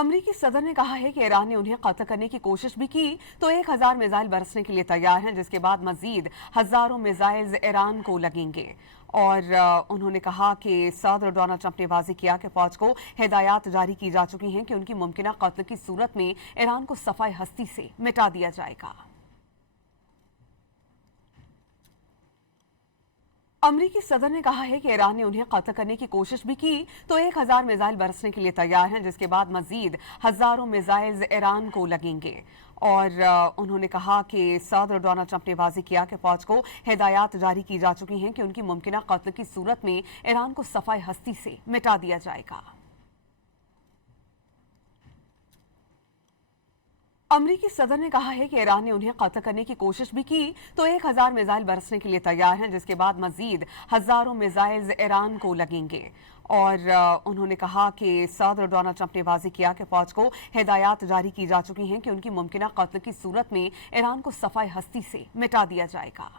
अमरीकी सदर ने कहा है कि ईरान ने उन्हें कत्ल करने की कोशिश भी की तो 1000 मिसाइल बरसने के लिए तैयार हैं, जिसके बाद मजीद हजारों मिसाइल ईरान को लगेंगे। और उन्होंने कहा कि सदर डोनाल्ड ट्रंप ने वाज़ेह किया कि फौज को हिदायत जारी की जा चुकी हैं कि उनकी मुमकिना कत्ल की सूरत में ईरान को सफाई हस्ती से मिटा दिया जाएगा। अमरीकी सदर ने कहा है कि ईरान ने उन्हें कत्ल करने की कोशिश भी की तो 1000 मिसाइल बरसने के लिए तैयार हैं, जिसके बाद मजीद हजारों मिसाइल ईरान को लगेंगे। और उन्होंने कहा कि सदर डोनाल्ड ट्रंप ने वाज़ेह किया कि फौज को हिदायत जारी की जा चुकी हैं कि उनकी मुमकिना कत्ल की सूरत में ईरान को सफाई हस्ती से मिटा दिया जाएगा। अमरीकी सदर ने कहा है कि ईरान ने उन्हें कत्ल करने की कोशिश भी की तो 1000 मिसाइल बरसने के लिए तैयार हैं, जिसके बाद मजीद हजारों मिसाइल ईरान को लगेंगे। और उन्होंने कहा कि सदर डोनाल्ड ट्रंप ने वाज़ेह किया कि फौज को हिदायत जारी की जा चुकी हैं कि उनकी मुमकिना कत्ल की सूरत में ईरान को सफाई हस्ती से मिटा दिया जाएगा।